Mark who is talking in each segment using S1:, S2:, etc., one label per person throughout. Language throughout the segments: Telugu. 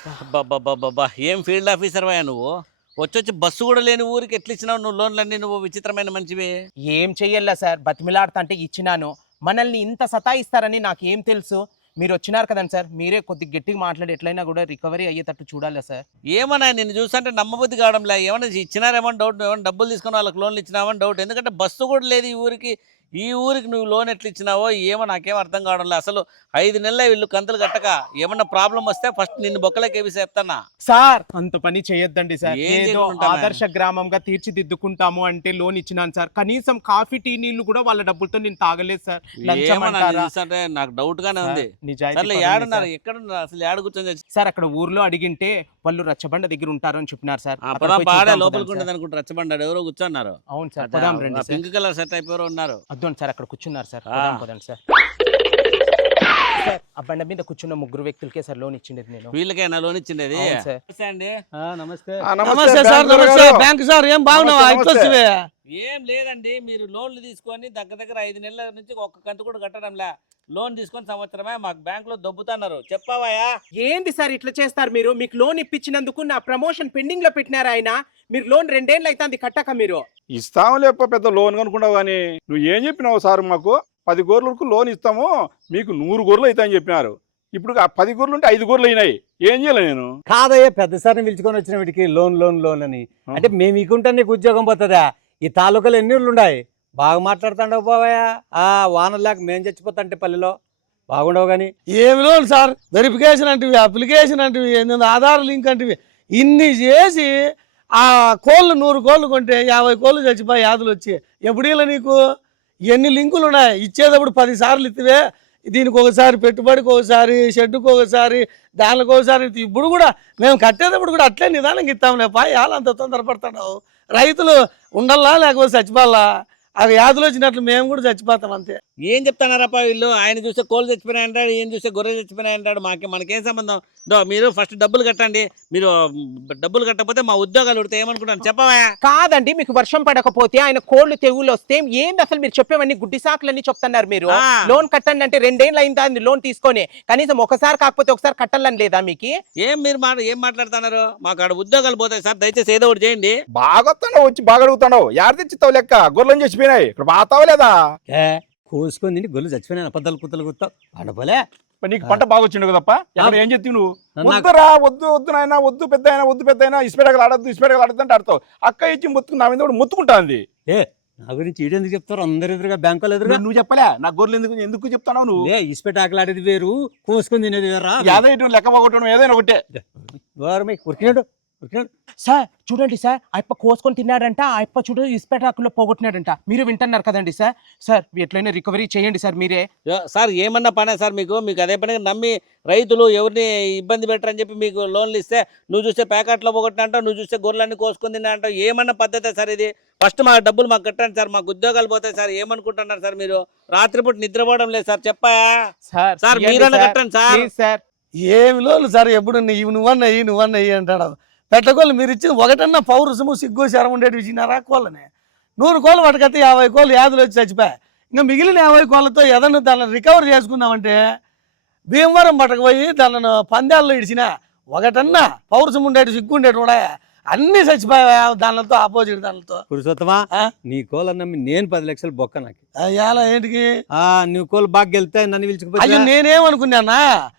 S1: అబ్బబ్బబ్బబ్బా! ఏం ఫీల్డ్ ఆఫీసర్‌వయ్యా నువ్వు? వచ్చొచ్చి బస్సు కూడా లేని ఊరికి ఎట్లా ఇచ్చినావు నువ్వు లోన్‌లన్నీ నువ్వు విచిత్రమైన మనిషివి.
S2: ఏం చెయ్యాలా సార్, బతిమిలాడుతుంటే ఇచ్చినాను. మనల్ని ఇంత సతాయిస్తారని నాకేం తెలుసు. మీరు వచ్చినారు కదండి సార్, మీరే కొద్దిగా గట్టిగా మాట్లాడి ఎట్లయినా కూడా రికవరీ అయ్యేటట్టు చూడాలా సార్.
S1: ఏమన్నా నిన్ను చూస్తుంటే నమ్మబుద్ధి కావడంలే. ఏమన్నా ఇచ్చినారేమో డౌట్, ఏమన్నా డబ్బులు తీసుకొని వాళ్ళకి లోన్లు ఇచ్చినావని డౌట్. ఎందుకంటే బస్సు కూడా లేదు ఈ ఊరికి. ఈ ఊరికి నువ్వు లోన్ ఎట్లా ఇచ్చినావో ఏమో నాకేం అర్థం కావడంలే. అసలు 5 నెలలే వీళ్ళు కంతులు కట్టక ఏమన్నా ప్రాబ్లం వస్తే ఫస్ట్ నిన్ను బొక్కలకి ఏవి చెప్తానా
S2: సార్ అంత పని చేయొద్దండి సార్.
S1: ఏం
S2: ఏదో
S1: చేయకుండా
S2: ఆదర్శ గ్రామంగా తీర్చిదిద్దుకుంటాము అంటే లోన్ ఇచ్చినాను సార్. కనీసం కాఫీ టీ నీళ్లు కూడా వాళ్ళ డబ్బులతో నేను తాగలేదు సార్. లంచం
S1: ఏమన్నా
S2: అంటారా?
S1: చూస్తుంటే నాకు డౌట్ గానే ఉంది.
S2: నిజాయితీ
S1: సర్లే
S2: పరులు
S1: ఏడున్నారు,
S2: సార్.
S1: ఎక్కడున్నారు అసలు? ఏడు కూర్చొని
S2: సార్ అక్కడ ఊర్లో అడిగింటే వాళ్ళు రచ్చబండ దగ్గర ఉంటారు అని చెప్పినారు సార్. అక్కడ
S1: పొలం
S2: పోయి
S1: బాగా
S2: చూద్దాం
S1: లోపలికి
S2: పదండి
S1: ఉండదు
S2: సార్.
S1: అనుకుంటారు. రచ్చబండాడు ఎవరో కూర్చున్నారు.
S2: అవును సార్, పోదాం రండి సార్.
S1: పింక్ కలర్ షర్ట్ అయిపోయారు ఉన్నారు.
S2: అద్దోండి సార్, అక్కడ కూర్చున్నారు సార్.
S1: ఆ.
S2: పోదాం పదండి సార్. సార్ ఆ బండ మీద కూర్చున్న 3 వ్యక్తులకే సార్ లోన్ ఇచ్చిండేది నేను.
S1: వీళ్ళకైనా లోన్ ఇచ్చిండేది.
S2: అవును సార్.
S1: నమస్తే అండి.
S3: నమస్తే.
S4: నమస్తే సార్, నమస్తే. బ్యాంక్ సార్, ఏం బాగున్నావా?
S3: నమస్తే.
S4: ఇట్లొచ్చివే?
S1: ఏం లేదండి, మీరు లోన్లు తీసుకొని దగ్గర 5 నెలల నుంచి ఒక్క కంతు కూడా కట్టడంలే. లోన్ తీసుకొని సంవత్సరమే మాకు బ్యాంక్ లో దొబ్బుతున్నారు. చెప్పావాయా?
S2: ఏంది సార్ ఇట్లా చేస్తారు మీరు? మీకు లోన్ ఇప్పించినందుకు నా ప్రమోషన్ పెండింగ్ లో పెట్టినారు ఆయన. మీరు లోన్ 2 ఏళ్ళు అయితే కట్టక మీరు.
S3: ఇస్తాము లేప పెద్ద లోన్ కనుకున్నావు కానీ నువ్వు ఏం చెప్పినావు సార్? మాకు 10 గొర్రెలకు లోన్ ఇస్తాము, మీకు 100 గొర్రెలు అవుతాయని చెప్పినారు. ఇప్పుడు ఆ 10 గొర్రెలు ఉంటే 5 గొర్రెలు అయినాయి. ఏం చేయాలి నేను?
S4: కాదయ్యా, పెద్ద సార్ని పిలుచుకొని వచ్చిన వీడికి లోన్ లోన్ లోన్ అని. అంటే మేము ఇకుంటే నీకు ఉద్యోగం పోతుందా? ఈ తాలూకాలో ఎన్ని ఊళ్ళు ఉన్నాయి? బాగా మాట్లాడుతాండవు బావయ్యా. వానలు లేక మేము చచ్చిపోతాంటే పల్లెలో బాగుండవు కానీ. ఏమి లోన్ సార్? వెరిఫికేషన్ అంటివి, అప్లికేషన్ అంటివి, ఆధార్ లింక్ అంటివి, ఇన్ని చేసి ఆ కోళ్ళు 100 కోళ్ళు కొంటే 50 కోళ్ళు చచ్చిపోయి యాదులు వచ్చి ఎప్పుడు ఇలా నీకు ఎన్ని లింకులు ఉన్నాయి? ఇచ్చేటప్పుడు 10 సార్లు ఇచ్చివే. దీనికి ఒకసారి పెట్టుబడికి ఒకసారి, షెడ్డుకు ఒకసారి, దానికి ఒకసారి. ఇప్పుడు కూడా మేము కట్టేటప్పుడు కూడా అట్లే నిదానంగా ఇస్తాంలే పా. అంత తొందరపడుతున్నావు? రైతులు ఉండల్లా లేకపోతే చచ్చిపోవాలా? అవి యాదులు వచ్చినట్లు మేము కూడా చచ్చిపోతాం అంతే.
S1: ఏం చెప్తున్నారప్ప వీళ్ళు? ఆయన చూస్తే కోళ్ళు చచ్చిపోయినాయి అంటాడు, ఈయన చూస్తే గొర్రెలు చచ్చిపోయినాయి అంటాడు. మనకేం సంబంధం? మీరు ఫస్ట్ డబ్బులు కట్టండి. మీరు డబ్బులు కట్టకపోతే మా ఉద్యోగాలు ఉడితే ఏమనుకుంటాను చెప్పవా?
S2: కాదండి, మీకు వర్షం పడకపోతే ఆయన కోళ్లు తెగులు వస్తే ఏంది అసలు మీరు చెప్పేవన్నీ గుడ్డి సాకులన్నీ చెప్తున్నారు మీరు. లోన్ కట్టండి అంటే 2 ఏళ్ళు అయిందా లోన్ తీసుకొని? కనీసం ఒకసారి కాకపోతే ఒకసారి కట్టాలని లేదా మీకు?
S1: ఏం మాట్లాడుతున్నారు? మాకు ఆడ ఉద్యోగాలు పోతాయి సార్, దయచేసి ఏదో ఒకటి చేయండి.
S3: బాగొస్తావు, వచ్చి బాగా అడుగుతున్నావు. యాడ తెచ్చిస్తావు లెక్క? గొర్రెలు చచ్చిపోయినాయి, ఇక్కడ బాతావు లేదా?
S4: కోసుకొని తిని గొల్లు చచ్చిపోయినా అబద్ధాలు కుత్తలు కుత్తావు పండపోలే.
S3: నీకు పంట బాగా వచ్చిండు కదప్ప. ఏం చెప్తావు నువ్వు? వద్దురా, వద్దు నాయన, వద్దు పెద్ద అయినా, వద్దు పెద్ద అయినా, ఇసుపెడగలు ఆడద్దు, ఇసుపెడగలు ఆడద్దు అంటే ఆడతావు. అక్క ఇచ్చి మొత్తుకు నా మీద కూడా మొత్తుకుంటాంది.
S4: నా గురించి ఈడెందుకు చెప్తారు? అందరు ఎదురుగా బ్యాంకులు ఎదురుగా.
S3: నువ్వు చెప్పలే నా గొర్రెలు ఎందుకు చెప్తావు నువ్వు?
S4: ఇసుపెట్టి ఆకలాడేది వేరు, కోసుకొని తినేది వేరా.
S3: ఏదైనా లెక్క పోగొట్టడం ఏదైనా ఒకటే.
S4: ఉరికినాడు.
S2: సార్ చూడండి సార్, అప్ప కోసుకొని తిన్నాడంట, అప్ప చూడు ఇసుపెటాకుల్లో పోగొట్టినాడంట. మీరు వింటున్నారు కదండి సార్. సార్ ఎట్లయినా రికవరీ చేయండి సార్ మీరే.
S1: సార్ ఏమన్నా పనే సార్ మీకు అదే పని నమ్మి రైతులు ఎవరిని ఇబ్బంది పెట్టరని చెప్పి మీకు లోన్లు ఇస్తే నువ్వు చూస్తే ప్యాకెట్లో పోగొట్టిన అంటావు, నువ్వు చూస్తే గొర్రెలన్నీ కోసుకొని తిన్నా అంటావు. ఏమన్నా పద్ధతే సార్ ఇది? ఫస్ట్ మా డబ్బులు మాకు కట్టండి సార్, మాకు ఉద్యోగాలు పోతాయి సార్. ఏమనుకుంటున్నారు సార్ మీరు? రాత్రిపూట నిద్రపోవడం లేదు సార్. చెప్పా సార్, మీరన్నా కట్టండి సార్.
S4: ఏమి లోన్లు సార్? ఎప్పుడు నువ్వన్నయ్యి అంటాడు. పెట్టకోళ్ళు మీరు ఇచ్చింది ఒకటన్నా పౌరుషము, సిగ్గు, శరం ఉండేటి ఇచ్చినారా? కోళ్ళని 100 కోళ్ళు పట్టుకైతే 50 కోళ్ళు యాదులు వచ్చి చచ్చిపోయాయి. ఇంకా మిగిలిన 50 కోళ్ళతో ఏదన్నా దాన్ని రికవర్ చేసుకుందామంటే భీమవరం పట్టకపోయి దాన్ని పందాల్లో ఇడిచిన ఒకటన్నా పౌరుషం ఉండేటి, సిగ్గు ఉండేటి కూడా అన్ని చచ్చిపోయా దానితో, ఆపోజిట్ దానితో. పురుషోత్తమా, నీ కోళ్ళ నమ్మి నేను 10 లక్షలు బొక్క నాకు. ఎలా ఏంటికి? నీ కోళ్ళు బాగా గెలుతాయి, నన్ను పిలిచిపోయి. నేనేమనుకున్నానా,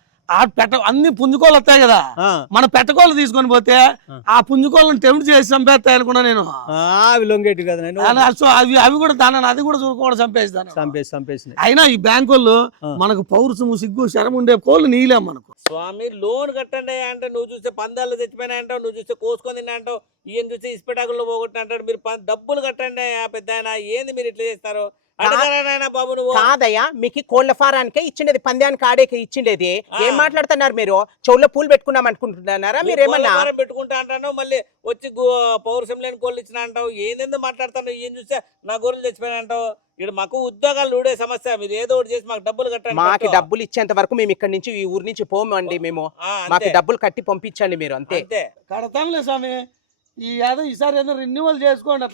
S4: అన్ని పుంజుకోళ్ళు వస్తాయి కదా, మన పెట్టకోళ్ళు తీసుకొని పోతే ఆ పుంజుకోళ్ళని టెంప్ట్ చేసి చంపేస్తాయి అనుకున్నా నేను. అవి లొంగేటి కదా, అవి కూడా దాని అది కూడా చూడకుండా చంపేసి. అయినా ఈ బ్యాంకు వాళ్ళు మనకు పౌరుషము, సిగ్గు, శరం ఉండే కోళ్ళు నీలేం మనకు.
S1: స్వామి లోన్ కట్టండి అంటే నువ్వు చూస్తే పందాలు తెచ్చిపోయినా అంటావు, నువ్వు చూస్తే కోసుకొని తిన్నా అంటావు, ఈయన చూస్తే ఇసుపెటాకుల్లో పోగొట్టిన అంటాడు. మీరు డబ్బులు కట్టండి పెద్ద ఆయన, ఏంది మీరు ఇట్లా చేస్తారు? బాబు నువ్వు
S2: కాదయ్యా, మీకు కోళ్ల ఫారానికే ఇచ్చిండేది, పందానికి ఆడేకే ఇచ్చిండేది. ఏం మాట్లాడుతున్నారు మీరు? చెవుల్లో పూలు పెట్టుకున్నాం అనుకుంటున్నారా మీరు? ఏమన్నా
S1: పెట్టుకుంటా అంటాను, మళ్ళీ వచ్చి పౌరుషం లేని కోళ్ళు ఇచ్చిన అంటావు. ఏందేందో మాట్లాడుతాను. ఏం చూస్తే నా గొర్రెలు తెచ్చిపోయినా అంటావు. ఇక్కడ మాకు ఉద్యోగాలు ఊడే సమస్య. మీరు ఏదో ఒకటి చేసి మాకు డబ్బులు కట్టండి.
S2: మాకు డబ్బులు ఇచ్చేంత వరకు మేము ఇక్కడ నుంచి, ఈ ఊరి నుంచి పోమండి. మేము మాకు డబ్బులు కట్టి పంపించండి మీరు, అంతే.
S4: కడతాంలే స్వామి. ఈసారి ఏదో రెన్యువల్ చేసుకోండి. అట్లా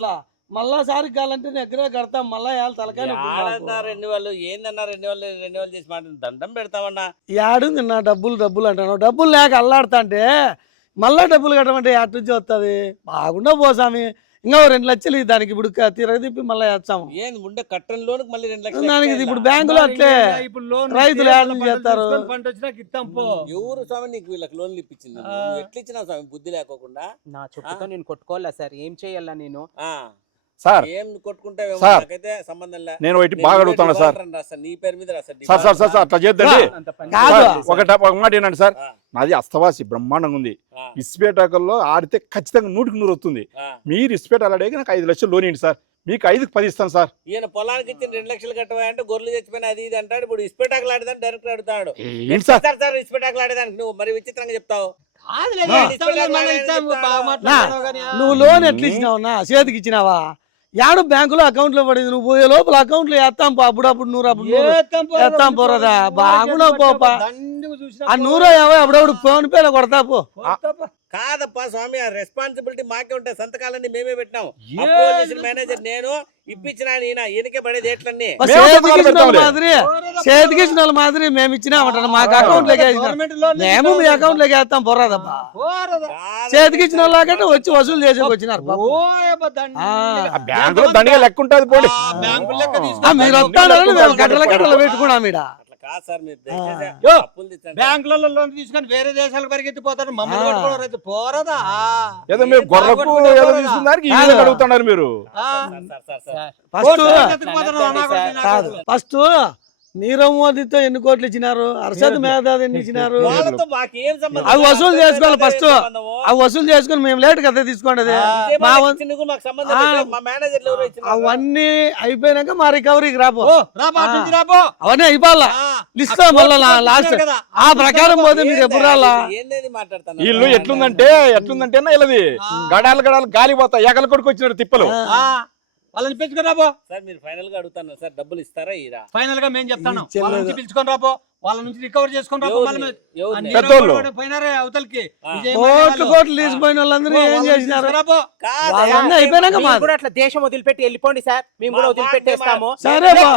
S4: మళ్ళా సారి కావాలంటే నేను ఎక్కడే కడతాం మళ్ళా ఇవాళ తలకాయ నొప్పి మాకు.
S1: ఆడన్నా రెన్యువల్ ఏందన్నా రెన్యువల్ చేసి మాట దండం పెడతామన్నా.
S4: యాడుంది నా డబ్బులు అంటాను, డబ్బులు లేక అల్లాడుతా అంటే మళ్ళా డబ్బులు కట్టమంటే అటు నుంచి వస్తుంది. బాగుండా పోసామి, ఇంకా 2 లక్షలు దానికి ఇప్పుడు తిరగదిప్పి మళ్ళీ వేస్తాము.
S1: ఏంది ముందే కట్టని లోనుకి మళ్ళీ 2 లక్షలు
S4: దానికి
S1: ఎక్స్ట్రా
S4: ఇప్పుడు
S1: ఇలా?
S4: బ్యాంకులో అట్లే
S5: ఇప్పుడు లోన్
S4: రైతులు యాడ్ నుంచి చేస్తారు.
S5: పంట వచ్చినాక ఇస్తాం పో.
S1: ఎవరు స్వామి నీకు వీళ్ళకి లోన్లు ఇప్పించింది? నువ్వు ఎట్లా ఇచ్చినావు స్వామి బుద్ధి లేకోకుండా?
S2: నా చుట్టూతో నేను కొట్టుకోవాలా సార్, ఏం చేయాలా నేను?
S1: ఆ,
S3: సార్
S1: ఏం కొట్టుకుంటావేమో
S3: సార్,
S1: నాకైతే సంబంధం లే.
S3: నేను ఒకటి బాగా అడుగుతాను సార్.
S1: నీ పేరు మీద రాస్తా.
S3: సార్ సార్ సార్ సార్ అట్లా చేద్దండి.
S2: అంత పని
S4: కాదు.
S3: సార్, ఒక మాట ఏంటంటే సార్,
S1: ఆ.
S3: నాది అస్తవాసి బ్రహ్మాండంగా ఉంది.
S1: ఆ,
S3: ఇస్పేటాకల్లో ఆడితే ఖచ్చితంగా 100కి 100 వస్తుంది.
S1: ఆ.
S3: మీరు ఇస్పేట అలాగే నాకు 5 లక్షలు లోన్ ఇవ్వండి సార్, మీకు 5కి 10 ఇస్తాను సార్.
S1: ఈయన పొలానికి ఇచ్చిన 2 లక్షలు కట్టవాయంటే గొర్రెలు చచ్చిపోయినా అది ఇది అంటాడు. ఇప్పుడు ఇస్పెటాకులు ఆడేదాన్ని డైరెక్ట్ అడుగుతాడు.
S3: ఏంటి సార్
S1: సార్ ఇస్పెటాకులు ఆడేదానికి నువ్వు మరి విచిత్రంగా చెప్తావు.
S5: కాదులే,
S1: నా.
S5: ఇస్తాంలే, మనం ఇస్తాం, బాగా మాట్లాడుతున్నావు కానీ.
S4: నువ్వు లోన్ ఎట్లా ఇచ్చినావు నా చేతికి ఇచ్చినావా? యాడు బ్యాంకులో అకౌంట్ లో పడింది, నువ్వు పోయే లోపల అకౌంట్ లో వేస్తాం పో, అప్పుడప్పుడు 100 ఎత్తాం పోరదా? బాగున్నా పోపా.
S5: దండుకు చూసినా
S4: ఆ 100 అప్పుడప్పుడు ఫోన్ పేలో కొడతా పో.
S5: పోతాపా.
S1: కాదప్పా స్వామి, ఆ రెస్పాన్సిబిలిటీ మాకే ఉంటాయి. సంతకాలన్నీ మేమే పెట్టినాం.
S5: ఏ
S1: అప్రూవల్ చేసిన మేనేజర్ నేను, ఇప్పించిన ఈయనకే పడేది ఏట్లన్నీ.
S3: మేము
S4: చేతికి ఇచ్చిన వాళ్ళ
S3: పెడతాంలే.
S4: మాదిరి చేతికి ఇచ్చిన వాళ్ళ మాదిరి మేము ఇచ్చినామంటారు, మాకు అకౌంట్ లోకి వేసినాం.
S5: గవర్నమెంట్ లోన్
S4: మేము మీ అకౌంట్ లోకి వేస్తాం పోరాదబ్బా.
S5: పోరదా.
S4: చేతికి ఇచ్చిన వాళ్ళకంటే వచ్చి వసూలు చేసేకి వచ్చినారు పాపం.
S5: ఓయబ్బా, దండిగా.
S4: ఆ.
S3: బ్యాంకులో దండిగా లెక్క ఉంటుంది పోండి.
S5: ఆ, బ్యాంకు లెక్క
S4: ఆ,
S5: తీసుకో.
S4: మీరు వస్తాడని మేము గడ్డల పెట్టుకున్నాం ఈడ.
S1: అట్లా కాదు సార్, మీరు దయచేసి
S5: యో,
S1: అప్పులు తెచ్చండి.
S5: బ్యాంకులలో లోన్ తీసుకొని వేరే దేశాలకు పరిగెత్తిపోతారు, మమ్మల్ని పట్టుకోవడం రైతు పోరదా?
S3: ఏదో మీరు గొర్రెకు ఏదో తీసుకున్న దానికి ఈ విధంగా అడుగుతున్నారు మీరు.
S5: ఆ.
S1: సార్.
S4: ఫస్ట్
S5: ఎత్తుకుపోతారు, అనాకొచ్చి,
S4: కాదు,
S5: నాకొచ్చి.
S4: ఫస్ట్ నీరవ్ మోదీతో ఎన్ని కోట్లు ఇచ్చినారు, అర్షద్ మేధాద్ ఎన్ని ఇచ్చినారు,
S1: వాళ్ళతో మాకేం సంబంధం?
S4: అవి వసూలు చేసుకోవాలి ఫస్ట్.
S1: ఏం సంబంధము?
S4: అవి వసూలు చేసుకుని మేము లేట్ కదా తీసుకోండి.
S1: ఇదే
S4: మా
S1: మాకు ఇచ్చింది కూడా మాకు సంబంధం లేదు. మా మేనేజర్లు ఎవరో ఇచ్చినారు.
S4: అవన్నీ అయిపోయినాక మా రికవరీకి రాపో.
S5: ఓ, రాబో, అటు నుంచి రాబో.
S4: అవన్నీ అయిపోవాలా
S5: ఆ,
S4: లిస్ట్ మళ్ళా లాస్ట్
S5: కదా.
S4: ఆ ప్రకారం పోతే మీరు ఎప్పుడు రాలా?
S1: ఏందేది మాట్లాడుతున్నారు?
S3: వీళ్ళు ఎట్లుందంటే ఇలాది గడాలు గాలి పోతాయి, ఎగల కొడుకు వచ్చినారు తిప్పలు.
S5: ఆ, వాళ్ళని పిలుచుకొని రాబో.
S1: సార్ మీరు ఫైనల్ గా అడుగుతాను సార్, డబ్బులు ఇస్తారా ఇరా?
S5: ఫైనల్ గా మేము చెప్తాను,
S4: ఇచ్చేది
S5: వాళ్ళ నుంచి పిలుచుకొని రాబో, వాళ్ళ నుంచి రికవర్ చేసుకొని రాబో.
S1: ఎవరిని?
S5: మళ్ళీ
S1: ఎవరిని?
S3: పెద్దోళ్ళు.
S5: పోయినారే అవతలకి.
S1: ఆ.
S5: విజయ్
S4: కోట్లు
S5: మల్లి
S4: కోట్లు తీసిపోయిన వాళ్ళందరూ
S5: వాళ్ళు.
S4: ఏం
S5: వాళ్ళని
S4: చేసినారు?
S5: తీసుకొని రాబో.
S1: కాదు,
S4: వాళ్ళన్నీ అయిపోయినాక
S2: మీరు
S4: మాది.
S2: కూడా అట్లా దేశం వదిలిపెట్టి వెళ్ళిపోండి సార్, మేము కూడా వదిలిపెట్టేస్తాము.
S4: సరే బా.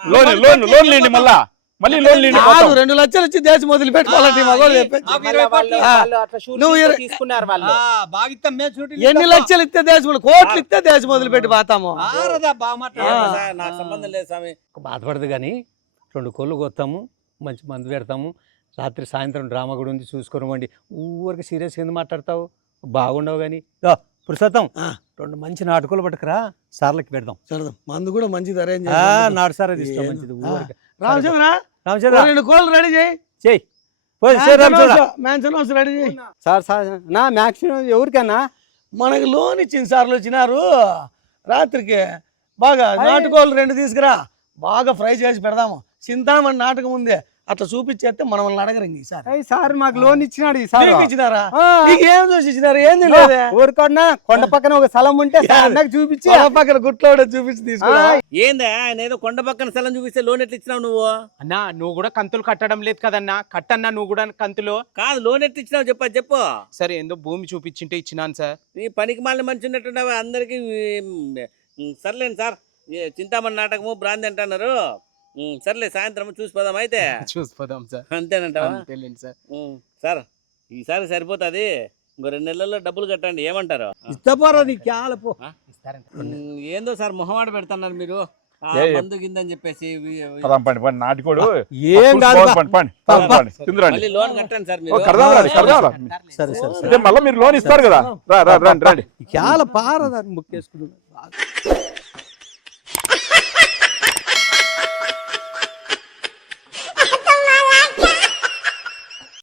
S3: లోన్ లేండి మళ్ళీ లోన్ లేండి
S4: కాదు, 2 లక్షలు ఇచ్చి దేశం వదిలిపెట్టుకోవాలంటే మగోళ్ళు చెప్పేది.
S5: మాకు
S2: మళ్ళా
S5: 20 కోట్లు.
S2: వాళ్ళు అట్లా షూరిటీ
S4: నువ్వు
S2: తీసుకున్నారు వాళ్ళు.
S5: ఆ, బాగా ఇస్తాం మేము షూటింగ్
S4: ఎన్ని
S5: ఇస్తాం.
S4: లక్షలు ఇస్తే దేశం, కోట్లు ఇస్తే దేశం వదిలిపెట్టి పోతాము.
S5: ఆరదా, బాగా
S1: ఏమో
S5: మాట్లాడారు.
S1: సార్, నాకు సంబంధం లేదు స్వామి.
S6: బాధపడదు కానీ 2 కోళ్ళు కొత్తాము, మంచి మందు పెడతాము. రాత్రి సాయంత్రం డ్రామా కూడా ఉంది, చూసుకోనివ్వండి. ఊరికి సీరియస్ కింద మాట్లాడతావు, బాగుండవు కానీ పురుషోత్తం
S4: ఆ.
S6: 2 మంచి నాటుకోలు పట్టుకురా, సార్లకి పెడదాం.
S4: సరదా మందు కూడా మంచిది అరేంజ్
S6: నాటు సార్ అది ఇష్టం మంచిది. ఊరికి
S4: రామచంద్ర
S6: రామచంద్ర
S4: 2 కోళ్ళు రెడీ చేయి.
S6: చెయ్యి పోయి, చెయ్యి రామచంద్ర.
S4: మ్యాన్షన్ హౌస్ రెడీ చేయి.
S6: సార్ నా మ్యాక్సిమం ఎవరికన్నా
S4: మనకి లోన్ ఇచ్చిన సార్లు వచ్చినారు రాత్రికి. బాగా నాటుకోళ్ళు 2 తీసుకురా, బాగా ఫ్రై చేసి పెడదాము. చింతామణి నాటకం ఉంది, అట్లా చూపించేస్తే మనం వాళ్ళని అడగరు ఇంక ఈసారి.
S6: సార్ మాకు లోన్ ఇచ్చినాడు ఈసారి.
S4: మీకు ఇచ్చినారా? మీకు ఏం చూసి ఇచ్చినారు? ఏంది లేదే?
S6: ఊరుకోన్నా కొండ పక్కన ఒక స్థలం ఉంటే సార్ నాకు చూపించి
S4: పొలం పక్కన గుట్లో చూపించి తీసుకురా.
S1: ఏందా ఆయన ఏదో కొండ పక్కన స్థలం చూపిస్తే లోన్ ఎట్లా ఇచ్చినావు నువ్వు?
S2: అన్నా నువ్వు కూడా కంతులు కట్టడం లేదు కదన్నా, కట్టన్నా నువ్వు కూడా కంతులు.
S1: కాదు, లోన్ ఎట్లా ఇచ్చినావు చెప్పు.
S2: సరే ఏందో భూమి చూపించింటే ఇచ్చినాను సార్.
S1: ఈ పనికి మాలిన మంచి ఉన్నట్టున్నావు అందరికి. సర్లేండి సార్, చింతామణి నాటకము బ్రాంతి అంటున్నారు. సర్లే, సాయంత్రం చూసి పోదాం అయితే.
S2: చూసిపోదాం సార్.
S1: అంతేనంటావా?
S2: తెలియదు సార్.
S1: సార్ ఈసారి సరిపోతుంది. ఇంకో 2 నెలల్లో డబ్బులు కట్టండి, ఏమంటారు?
S5: ఇష్టపోరా నీకు ఆలపో.
S1: ఏందో సార్ మొహమాట పెడుతున్నారు మీరు. ఆ,
S3: ఏ,
S1: మందు గిందని చెప్పేసి
S3: పండి నాటికోడు
S6: ఏం కాదు
S3: తిందురండి.
S1: మళ్ళీ లోన్ కట్టండి సార్
S3: ఓ,
S1: మీరు.
S3: కడదాం.
S6: సరే సరే
S3: అంటే మళ్ళీ మీరు లోన్ ఇస్తారు కదా, రండి.
S6: చాలా పారదా ముక్కేసుకుంటున్నా.